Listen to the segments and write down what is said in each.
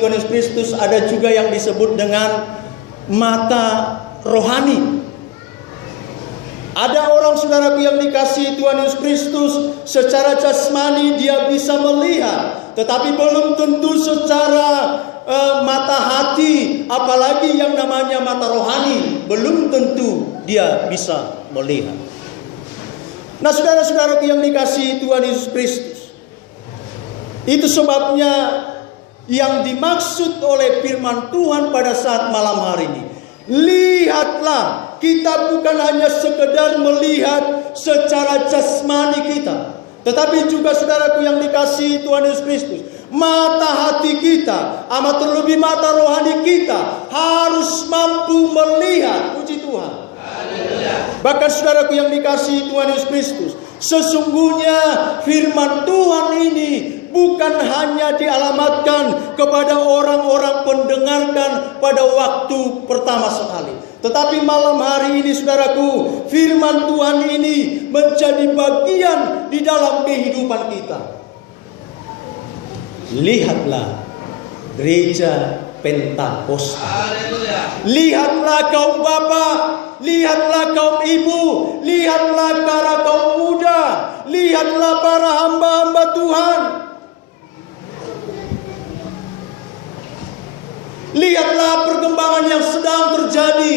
Tuhan Yesus Kristus, ada juga yang disebut dengan mata rohani. Ada orang saudaraku yang dikasihi Tuhan Yesus Kristus, secara jasmani dia bisa melihat, tetapi belum tentu secara mata hati, apalagi yang namanya mata rohani, belum tentu dia bisa melihat. Nah, saudara-saudaraku yang dikasihi Tuhan Yesus Kristus, itu sebabnya yang dimaksud oleh firman Tuhan pada saat malam hari ini, lihatlah, kita bukan hanya sekedar melihat secara jasmani kita, tetapi juga saudaraku yang dikasihi Tuhan Yesus Kristus, mata hati kita, amat terlebih mata rohani kita harus mampu melihat. Puji Tuhan. Bahkan saudaraku yang dikasihi Tuhan Yesus Kristus, sesungguhnya firman Tuhan ini bukan hanya dialamatkan kepada orang-orang pendengarkan pada waktu pertama sekali, tetapi malam hari ini saudaraku, firman Tuhan ini menjadi bagian di dalam kehidupan kita. Lihatlah gereja Pentakosta. Lihatlah kaum bapak, lihatlah kaum ibu, lihatlah para kaum muda, lihatlah para hamba-hamba Tuhan. Lihatlah perkembangan yang sedang terjadi.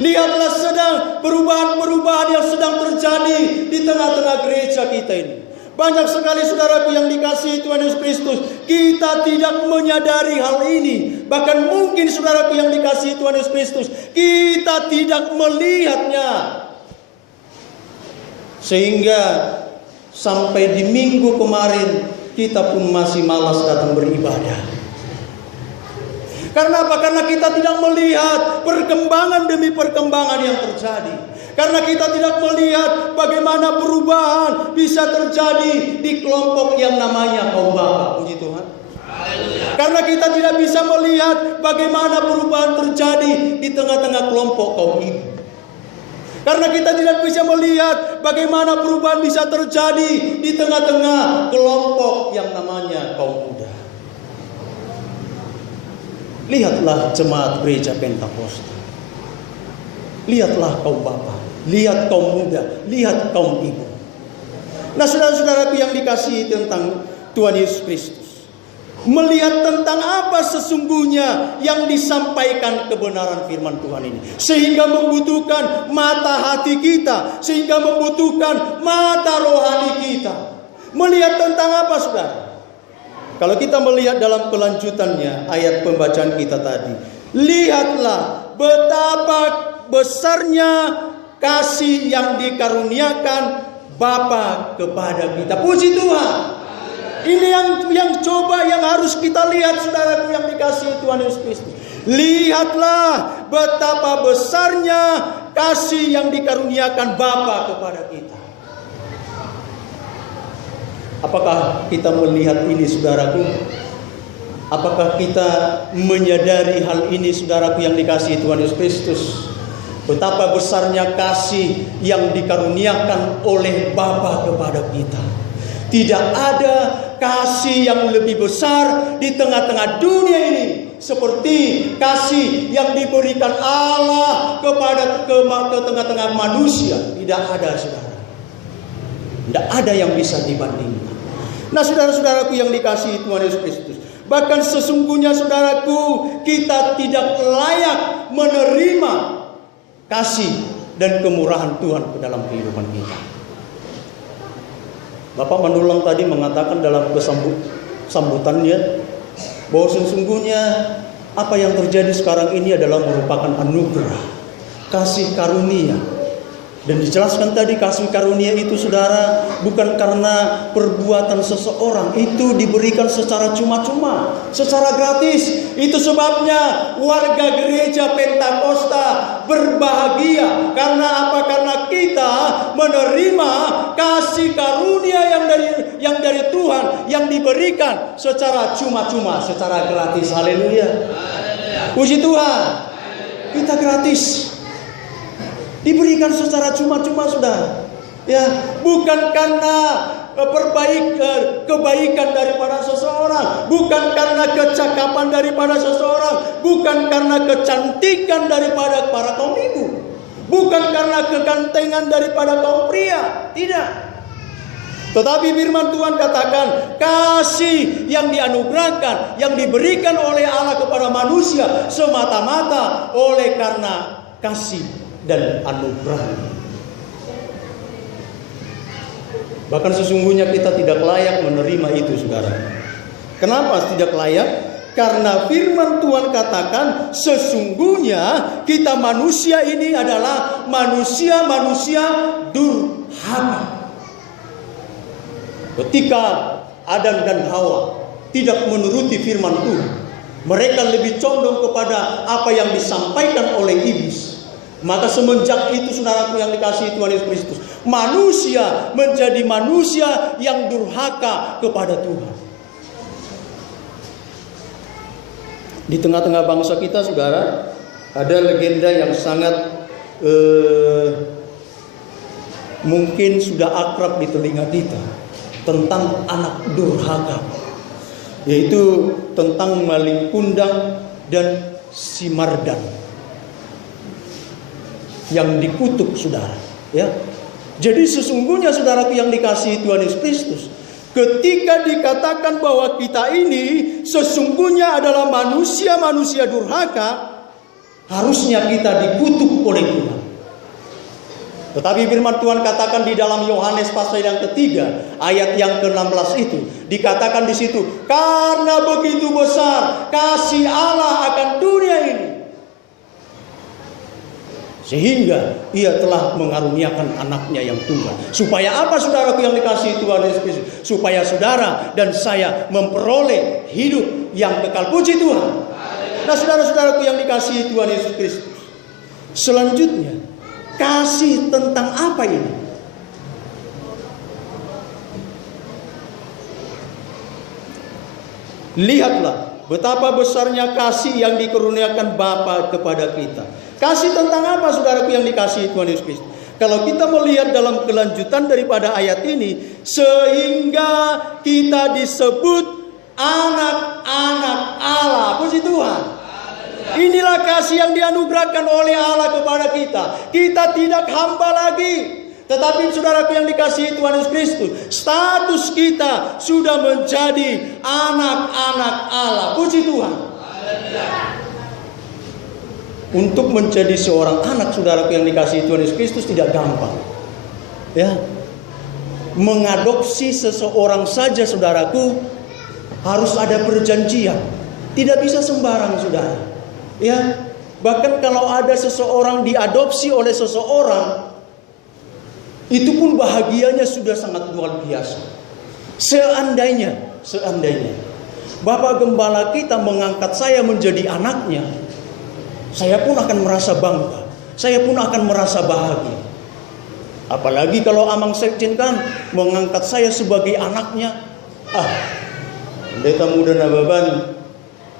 Lihatlah sedang perubahan-perubahan yang sedang terjadi di tengah-tengah gereja kita ini. Banyak sekali saudaraku yang dikasihi Tuhan Yesus Kristus, kita tidak menyadari hal ini. Bahkan mungkin saudaraku yang dikasihi Tuhan Yesus Kristus, kita tidak melihatnya. Sehingga sampai di minggu kemarin kita pun masih malas datang beribadah. Karena apa? Karena kita tidak melihat perkembangan demi perkembangan yang terjadi. Karena kita tidak melihat bagaimana perubahan bisa terjadi di kelompok yang namanya kaum bapak. Puji Tuhan. Karena kita tidak bisa melihat bagaimana perubahan terjadi di tengah-tengah kelompok kaum ibu. Karena kita tidak bisa melihat bagaimana perubahan bisa terjadi di tengah-tengah kelompok yang namanya kaum muda. Lihatlah jemaat gereja Pentakosta. Lihatlah kaum bapak, lihat kaum muda, lihat kaum ibu. Nah, saudara-saudaraku yang dikasihi tentang Tuhan Yesus Kristus, melihat tentang apa sesungguhnya yang disampaikan kebenaran firman Tuhan ini, sehingga membutuhkan mata hati kita, sehingga membutuhkan mata rohani kita. Melihat tentang apa, saudara? Kalau kita melihat dalam kelanjutannya ayat pembacaan kita tadi, lihatlah betapa besarnya kasih yang dikaruniakan Bapa kepada kita. Puji Tuhan. Ini yang coba yang harus kita lihat, saudaraku yang dikasihi Tuhan Yesus Kristus. Lihatlah betapa besarnya kasih yang dikaruniakan Bapa kepada kita. Apakah kita melihat ini, saudaraku? Apakah kita menyadari hal ini, saudaraku yang dikasihi Tuhan Yesus Kristus? Betapa besarnya kasih yang dikaruniakan oleh Bapa kepada kita. Tidak ada kasih yang lebih besar di tengah-tengah dunia ini seperti kasih yang diberikan Allah kepada ke tengah-tengah manusia. Tidak ada, saudara. Tidak ada yang bisa dibandingkan. Nah, saudara-saudaraku yang dikasihi Tuhan Yesus Kristus, bahkan sesungguhnya saudaraku, kita tidak layak menerima kasih dan kemurahan Tuhan ke dalam kehidupan kita. Bapak Mandulang tadi mengatakan dalam sambutannya bahwa sesungguhnya apa yang terjadi sekarang ini adalah merupakan anugerah, kasih karunia. Dan dijelaskan tadi kasih karunia itu, saudara, bukan karena perbuatan seseorang, itu diberikan secara cuma-cuma, secara gratis. Itu sebabnya warga gereja Pentakosta berbahagia. Karena apa? Karena kita menerima kasih karunia yang dari Tuhan, yang diberikan secara cuma-cuma, secara gratis. Haleluya. Puji Tuhan. Kita gratis. Diberikan secara cuma-cuma, saudara. Ya, bukan karena kebaikan daripada seseorang, bukan karena kecakapan daripada seseorang, bukan karena kecantikan daripada para kaum ibu, bukan karena kegantengan daripada kaum pria, tidak. Tetapi firman Tuhan katakan, kasih yang dianugerahkan, yang diberikan oleh Allah kepada manusia semata-mata oleh karena kasih dan anugerah. Bahkan sesungguhnya kita tidak layak menerima itu, saudara. Kenapa tidak layak? Karena firman Tuhan katakan sesungguhnya kita manusia ini adalah manusia-manusia durhaka. Ketika Adam dan Hawa tidak menuruti firman Tuhan, mereka lebih condong kepada apa yang disampaikan oleh iblis. Maka semenjak itu, saudaraku yang dikasihi Tuhan Yesus Kristus, manusia menjadi manusia yang durhaka kepada Tuhan. Di tengah-tengah bangsa kita, saudara, ada legenda yang sangat mungkin sudah akrab di telinga kita tentang anak durhaka, yaitu tentang maling kundang dan si Mardan yang dikutuk, saudara. Ya, jadi sesungguhnya, saudaraku yang dikasihi Tuhan Yesus Kristus, ketika dikatakan bahwa kita ini sesungguhnya adalah manusia-manusia durhaka, harusnya kita dikutuk oleh Tuhan. Tetapi firman Tuhan katakan di dalam Yohanes pasal yang ketiga ayat yang ke-16 itu, dikatakan di situ, karena begitu besar kasih Allah akan dunia ini, sehingga ia telah mengaruniakan anaknya yang tunggal. Supaya apa, saudaraku yang dikasihi Tuhan Yesus Kristus? Supaya saudara dan saya memperoleh hidup yang kekal. Puji Tuhan. Nah, saudara-saudaraku yang dikasihi Tuhan Yesus Kristus, selanjutnya, kasih tentang apa ini? Lihatlah betapa besarnya kasih yang dikaruniakan Bapa kepada kita. Kasih tentang apa, saudaraku yang dikasihi Tuhan Yesus Kristus? Kalau kita melihat dalam kelanjutan daripada ayat ini, sehingga kita disebut anak-anak Allah. Puji Tuhan. Inilah kasih yang dianugerahkan oleh Allah kepada kita. Kita tidak hamba lagi. Tetapi saudaraku yang dikasihi Tuhan Yesus Kristus, status kita sudah menjadi anak-anak Allah. Puji Tuhan. Untuk menjadi seorang anak, saudaraku yang dikasihi Tuhan Yesus Kristus, tidak gampang. Ya. Mengadopsi seseorang saja, saudaraku, harus ada perjanjian. Tidak bisa sembarang, saudara. Ya. Bahkan kalau ada seseorang diadopsi oleh seseorang, itu pun bahagianya sudah sangat luar biasa. Seandainya Bapak Gembala kita mengangkat saya menjadi anaknya, saya pun akan merasa bangga. Saya pun akan merasa bahagia. Apalagi kalau Amang Sekjen kan mengangkat saya sebagai anaknya. Pendeta muda Nababan,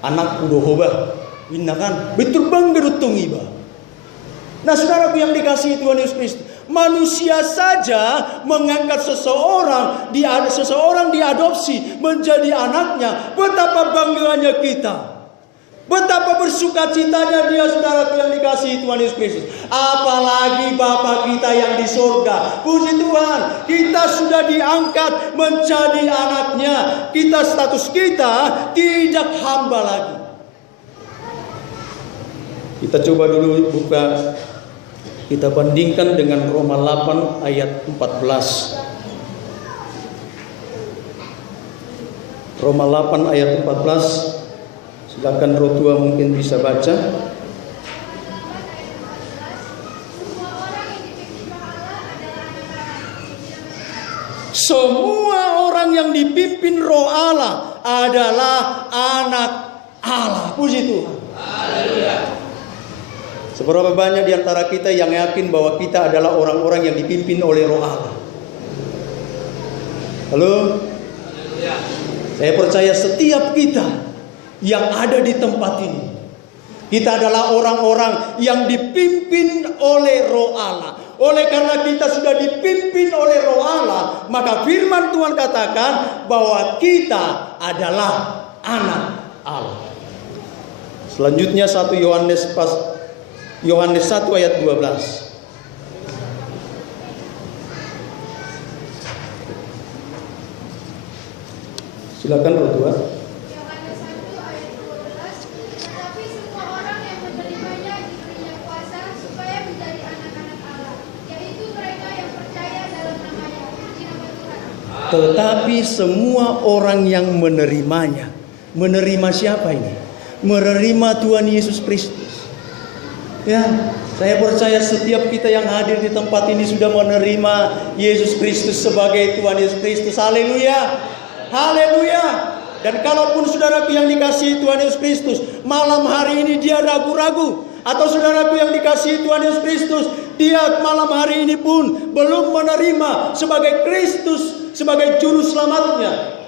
anak Udohoba, inna kan betul bangga rutong iba. Nah, saudaraku yang dikasihi Tuhan Yesus Kristus, manusia saja mengangkat seseorang diadopsi menjadi anaknya. Betapa bangganya kita. Betapa bersukacitanya dia, saudaraku yang dikasihi Tuhan Yesus Kristus. Apalagi Bapa kita yang di surga. Puji Tuhan, kita sudah diangkat menjadi anaknya. Kita, status kita tidak hamba lagi. Kita coba dulu buka, kita bandingkan dengan Roma 8 ayat 14. Roma 8 ayat 14. Silakan roh tua mungkin bisa baca. Semua orang yang dipimpin roh Allah adalah anak Allah. Puji Tuhan. Haleluya. Seberapa banyak di antara kita yang yakin bahwa kita adalah orang-orang yang dipimpin oleh roh Allah? Halo? Haleluya. Saya percaya setiap kita yang ada di tempat ini, kita adalah orang-orang yang dipimpin oleh roh Allah. Oleh karena kita sudah dipimpin oleh Roh Allah, maka firman Tuhan katakan bahwa kita adalah anak Allah. Selanjutnya 1 Yohanes 1 ayat 12. Silakan Roh Tua. Yohanes 1 ayat 12. Tetapi semua orang yang menerimanya diberinya kuasa supaya menjadi anak-anak Allah, yaitu mereka yang percaya dalam namanya. Puji nama Tuhan. Tetapi semua orang yang menerimanya. Menerima siapa ini? Menerima Tuhan Yesus Kristus. Ya, saya percaya setiap kita yang hadir di tempat ini sudah menerima Yesus Kristus sebagai Tuhan Yesus Kristus. Haleluya. Haleluya. Dan kalaupun saudaraku yang dikasihi Tuhan Yesus Kristus, malam hari ini dia ragu-ragu, atau saudaraku yang dikasihi Tuhan Yesus Kristus, dia malam hari ini pun belum menerima sebagai Kristus sebagai juru selamatnya,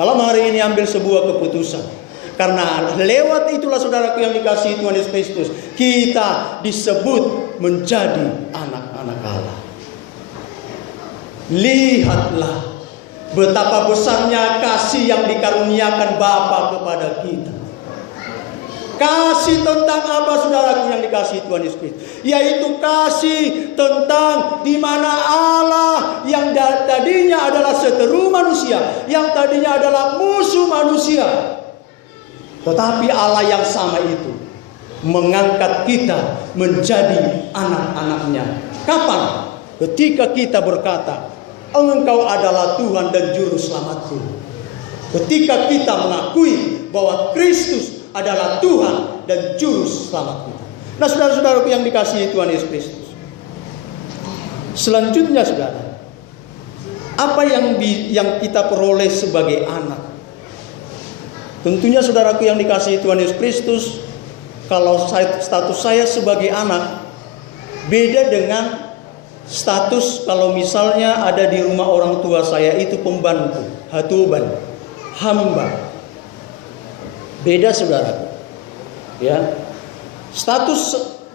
malam hari ini ambil sebuah keputusan. Karena lewat itulah saudaraku yang dikasihi Tuhan Yesus Kristus, kita disebut menjadi anak-anak Allah. Lihatlah betapa besarnya kasih yang dikaruniakan Bapa kepada kita. Kasih tentang apa saudaraku yang dikasihi Tuhan Yesus Kristus? Yaitu kasih tentang di mana Allah yang tadinya adalah seteru manusia, yang tadinya adalah musuh manusia, tetapi Allah yang sama itu mengangkat kita menjadi anak-anaknya. Kapan? Ketika kita berkata, Engkau adalah Tuhan dan Juru Selamatku. Ketika kita mengakui bahwa Kristus adalah Tuhan dan Juru Selamat kita. Nah, saudara-saudaraku yang dikasihi Tuhan Yesus Kristus, selanjutnya saudara, apa yang kita peroleh sebagai anak? Tentunya saudaraku yang dikasihi Tuhan Yesus Kristus, kalau status saya sebagai anak beda dengan status kalau misalnya ada di rumah orang tua saya itu pembantu, hatuban, hamba. Beda saudara. Ya.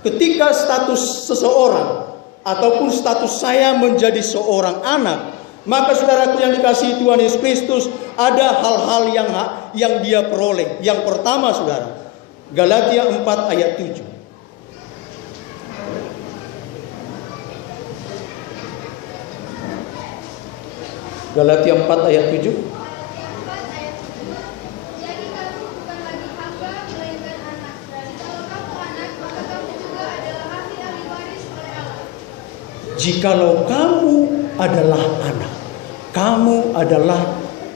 Ketika status seseorang ataupun status saya menjadi seorang anak, maka saudaraku yang dikasihi Tuhan Yesus Kristus, ada hal-hal yang dia peroleh. Yang pertama saudara, Galatia 4 ayat 7. Galatia 4 ayat 7. Jadi kamu bukan lagi hamba melainkan anak. Dan kalau kamu anak, maka kamu juga adalah ahli waris oleh Allah. Jikalau kamu adalah anak, kamu adalah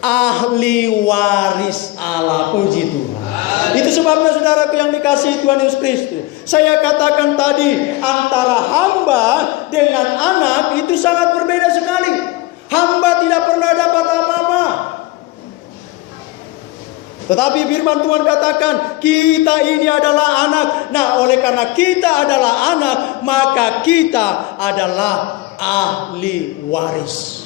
ahli waris Allah. Puji Tuhan. Itu sebabnya saudaraku yang dikasihi Tuhan Yesus Kristus, saya katakan tadi, antara hamba dengan anak itu sangat berbeda sekali. Hamba tidak pernah dapat apa-apa, tetapi firman Tuhan katakan kita ini adalah anak. Nah, oleh karena kita adalah anak, maka kita adalah ahli waris.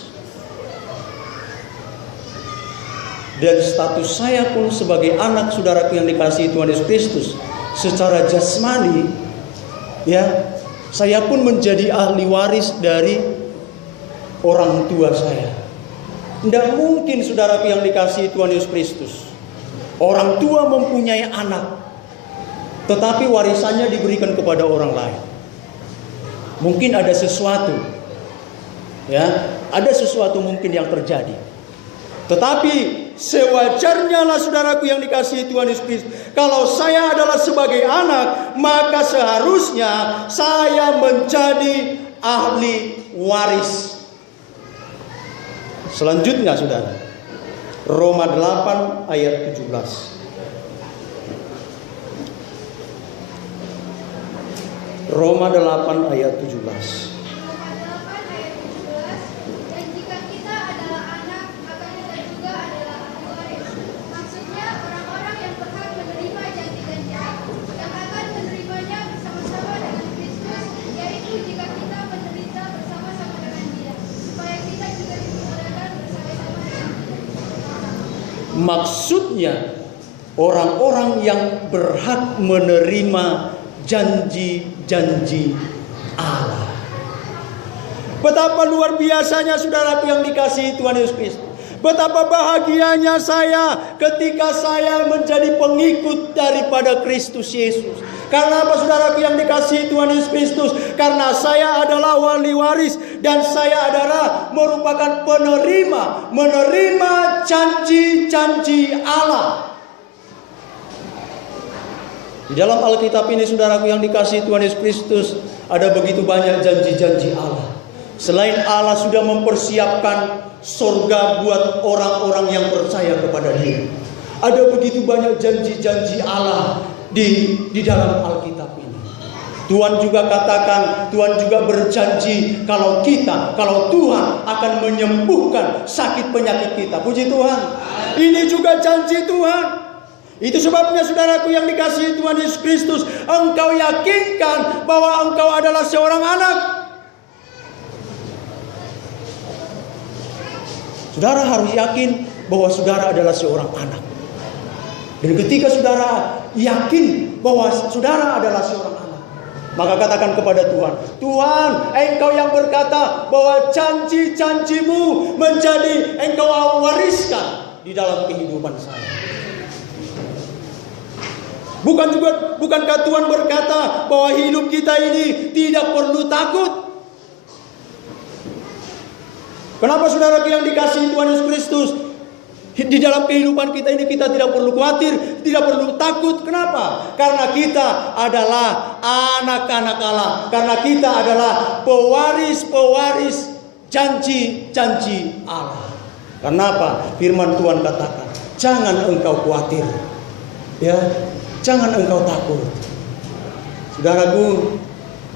Dan status saya pun sebagai anak saudaraku yang dikasihi Tuhan Yesus Kristus, secara jasmani, ya, saya pun menjadi ahli waris dari orang tua saya. Tidak mungkin saudaraku yang dikasihi Tuhan Yesus Kristus, orang tua mempunyai anak, tetapi warisannya diberikan kepada orang lain. Mungkin ada sesuatu, ya, ada sesuatu mungkin yang terjadi. Tetapi sewajarnya lah saudaraku yang dikasihi Tuhan Yesus Kristus, kalau saya adalah sebagai anak, maka seharusnya saya menjadi ahli waris. Selanjutnya saudara, Roma 8 ayat 17. Roma 8 ayat 17. Dan jika kita adalah anak, maka kita juga adalah ahli waris. Maksudnya orang-orang yang berhak menerima janji-janji Allah, yang akan menerimanya bersama-sama dengan Kristus, yaitu jika kita menderita bersama-sama dengan Dia, supaya kita juga dimuliakan bersama-sama dengan Dia. Maksudnya orang-orang yang berhak menerima janji-janji Allah. Betapa luar biasanya saudaraku yang dikasihi Tuhan Yesus Kristus. Betapa bahagianya saya ketika saya menjadi pengikut daripada Kristus Yesus. Karena apa saudaraku yang dikasihi Tuhan Yesus Kristus? Karena saya adalah wali waris dan saya adalah merupakan menerima janji-janji Allah. Di dalam Alkitab ini saudaraku yang dikasihi Tuhan Yesus Kristus, ada begitu banyak janji-janji Allah. Selain Allah sudah mempersiapkan surga buat orang-orang yang percaya kepada Dia, ada begitu banyak janji-janji Allah di dalam Alkitab ini. Tuhan juga katakan, Tuhan juga berjanji kalau Tuhan akan menyembuhkan sakit penyakit kita. Puji Tuhan. Ini juga janji Tuhan. Itu sebabnya saudaraku yang dikasihi Tuhan Yesus Kristus, engkau yakinkan bahwa engkau adalah seorang anak. Saudara harus yakin bahwa saudara adalah seorang anak. Dan ketika saudara yakin bahwa saudara adalah seorang anak, maka katakan kepada Tuhan, Tuhan, engkau yang berkata bahwa janji-janjimu menjadi engkau wariskan di dalam kehidupan saya. Bukankah Tuhan berkata bahwa hidup kita ini tidak perlu takut? Kenapa saudaraku yang dikasihi Tuhan Yesus Kristus, di dalam kehidupan kita ini kita tidak perlu khawatir, tidak perlu takut? Kenapa? Karena kita adalah anak-anak Allah. Karena kita adalah pewaris-pewaris janji-janji Allah. Kenapa? Firman Tuhan katakan, jangan engkau khawatir, ya, jangan engkau takut. Saudaraku,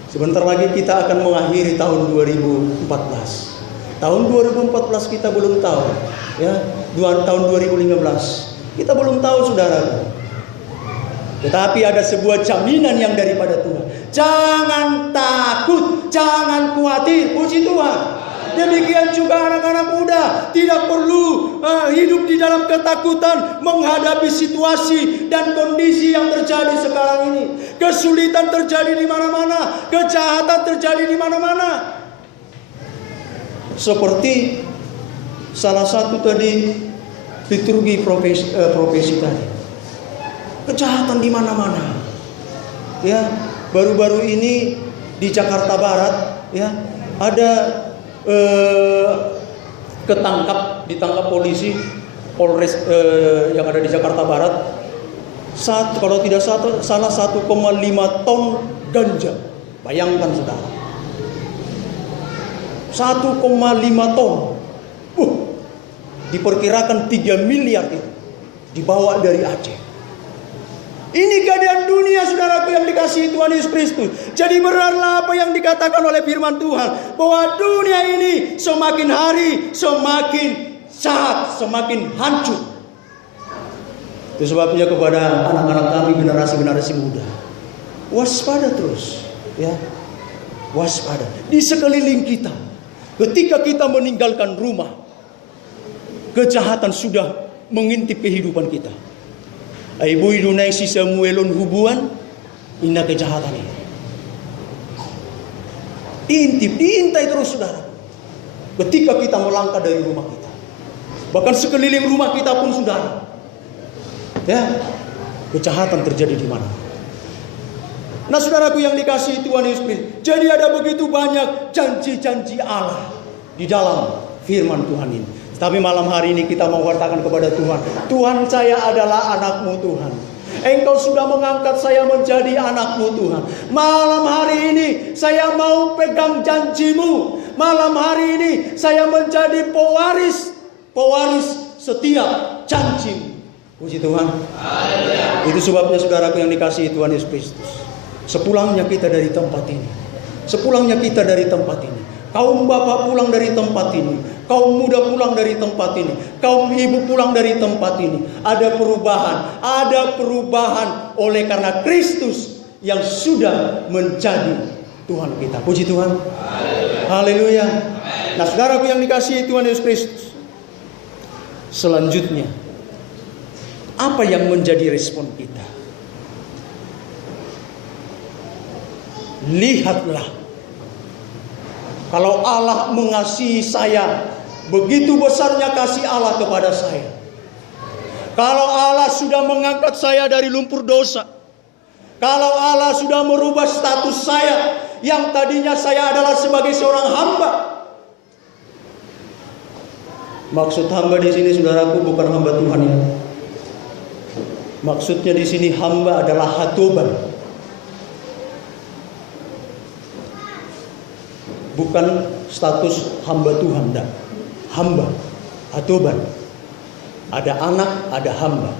sebentar lagi kita akan mengakhiri tahun 2014. Tahun 2014 kita belum tahu, ya. Tahun 2015 kita belum tahu, saudara. Tetapi ada sebuah jaminan yang daripada Tuhan. Jangan takut, jangan khawatir. Puji Tuhan. Demikian juga anak-anak muda tidak perlu hidup di dalam ketakutan menghadapi situasi dan kondisi yang terjadi sekarang ini. Kesulitan terjadi di mana-mana, kejahatan terjadi di mana-mana. Seperti salah satu tadi liturgi profesi tadi, kejahatan di mana-mana. Ya, baru-baru ini di Jakarta Barat, ya, ada ditangkap polisi Polres yang ada di Jakarta Barat. Kalau tidak salah 1,5 ton ganja. Bayangkan saudara. 1,5 ton. Diperkirakan 3 miliar itu dibawa dari Aceh. Ini keadaan dunia saudaraku yang dikasihi Tuhan Yesus Kristus. Jadi benarlah apa yang dikatakan oleh firman Tuhan, bahwa dunia ini semakin hari semakin jahat, semakin hancur. Itu sebabnya kepada anak-anak kami, generasi-generasi muda, waspada terus, ya. Waspada di sekeliling kita. Ketika kita meninggalkan rumah, kejahatan sudah mengintip kehidupan kita. Ibu idunai si Samuelon hubuan, indah kejahatan ini. Diintai terus saudara. Ketika kita melangkah dari rumah kita, bahkan sekeliling rumah kita pun saudara, ya, kejahatan terjadi di mana. Nah saudaraku yang dikasihi Tuhan Yesus Kristus, jadi ada begitu banyak janji-janji Allah di dalam firman Tuhan ini. Tapi malam hari ini kita mau katakan kepada Tuhan, Tuhan, saya adalah anakmu Tuhan. Engkau sudah mengangkat saya menjadi anakmu Tuhan. Malam hari ini saya mau pegang janjimu. Malam hari ini saya menjadi pewaris setiap janjimu. Puji Tuhan. Itu sebabnya saudaraku yang dikasihi Tuhan Yesus Kristus, sepulangnya kita dari tempat ini, kaum bapak pulang dari tempat ini, kaum muda pulang dari tempat ini, kaum ibu pulang dari tempat ini, ada perubahan oleh karena Kristus yang sudah menjadi Tuhan kita. Puji Tuhan. Haleluya. Nah saudaraku yang dikasihi Tuhan Yesus Kristus, selanjutnya apa yang menjadi respon kita? Lihatlah Kalau Allah mengasihi saya, begitu besarnya kasih Allah kepada saya. Kalau Allah sudah mengangkat saya dari lumpur dosa, kalau Allah sudah merubah status saya, yang tadinya saya adalah sebagai seorang hamba. Maksud hamba di sini, saudaraku, bukan hamba Tuhan ya. Maksudnya di sini hamba adalah hatoban. Bukan status hamba Tuhan, dan hamba, hatoban. Ada anak, ada hamba.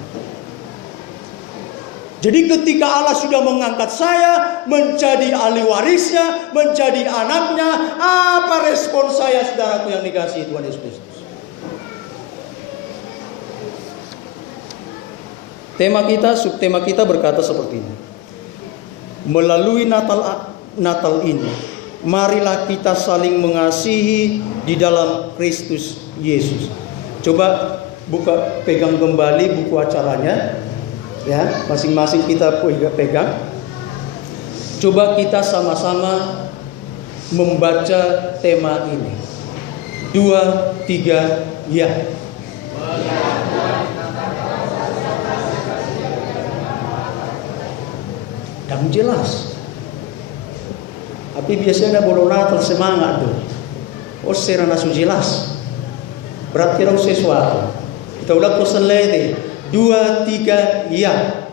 Jadi ketika Allah sudah mengangkat saya menjadi ahli warisnya, menjadi anaknya, apa respon saya, saudaraku yang dikasihi Tuhan Yesus Kristus? Tema kita, subtema kita berkata seperti ini. Melalui Natal ini, marilah kita saling mengasihi di dalam Kristus Yesus. Coba pegang kembali buku acaranya, ya, masing-masing kita pegang. Coba kita sama-sama membaca tema ini. 2, 3, ya. Dan jelas. Tapi biasanya bolo Natal semangat tuh. Oh, serana su jelas. Berarti dong sesuatu. Kita ulang pesan lagi. 2, 3, ya.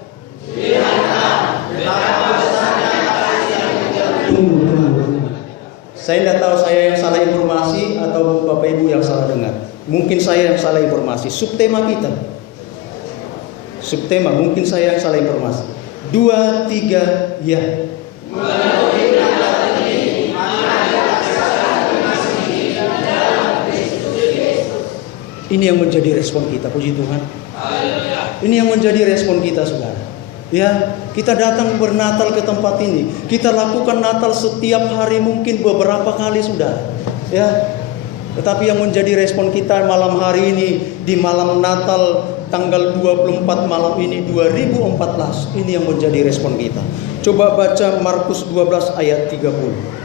Saya tidak tahu saya yang salah informasi atau Bapak Ibu yang salah dengar. Mungkin saya yang salah informasi. Subtema kita. Subtema, mungkin saya yang salah informasi. 2, 3, ya. Ini yang menjadi respon kita, puji Tuhan. Ini yang menjadi respon kita, saudara. Ya, kita datang bernatal ke tempat ini. Kita lakukan Natal setiap hari, mungkin beberapa kali sudah. Ya. Tetapi yang menjadi respon kita malam hari ini, di malam Natal tanggal 24 malam ini 2014, ini yang menjadi respon kita. Coba baca Markus 12 ayat 30.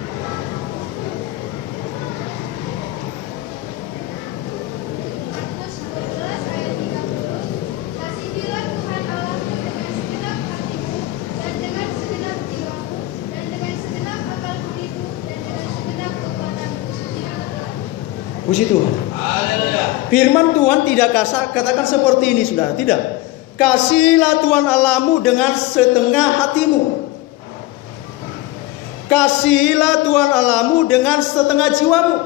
Puji Tuhan. Firman Tuhan tidak katakan seperti ini, saudara. Tidak. Kasihilah Tuhan Allahmu dengan setengah hatimu. Kasihilah Tuhan Allahmu dengan setengah jiwamu.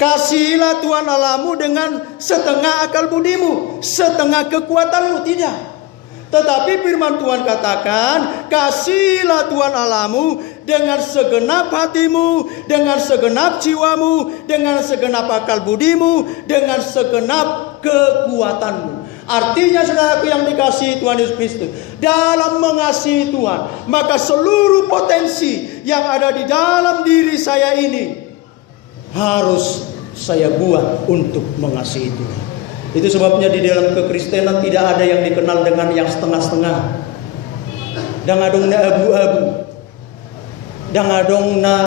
Kasihilah Tuhan Allahmu dengan setengah akal budimu, setengah kekuatanmu. Tidak. Tetapi firman Tuhan katakan, kasihilah Tuhan Allahmu dengan segenap hatimu, dengan segenap jiwamu, dengan segenap akal budimu, dengan segenap kekuatanmu. Artinya, saudaraku yang dikasihi Tuhan Yesus Kristus, dalam mengasihi Tuhan, maka seluruh potensi yang ada di dalam diri saya ini harus saya buat untuk mengasihi Tuhan. Itu sebabnya di dalam kekristenan tidak ada yang dikenal dengan yang setengah-setengah. Dan adong na abu-abu. Dan adong na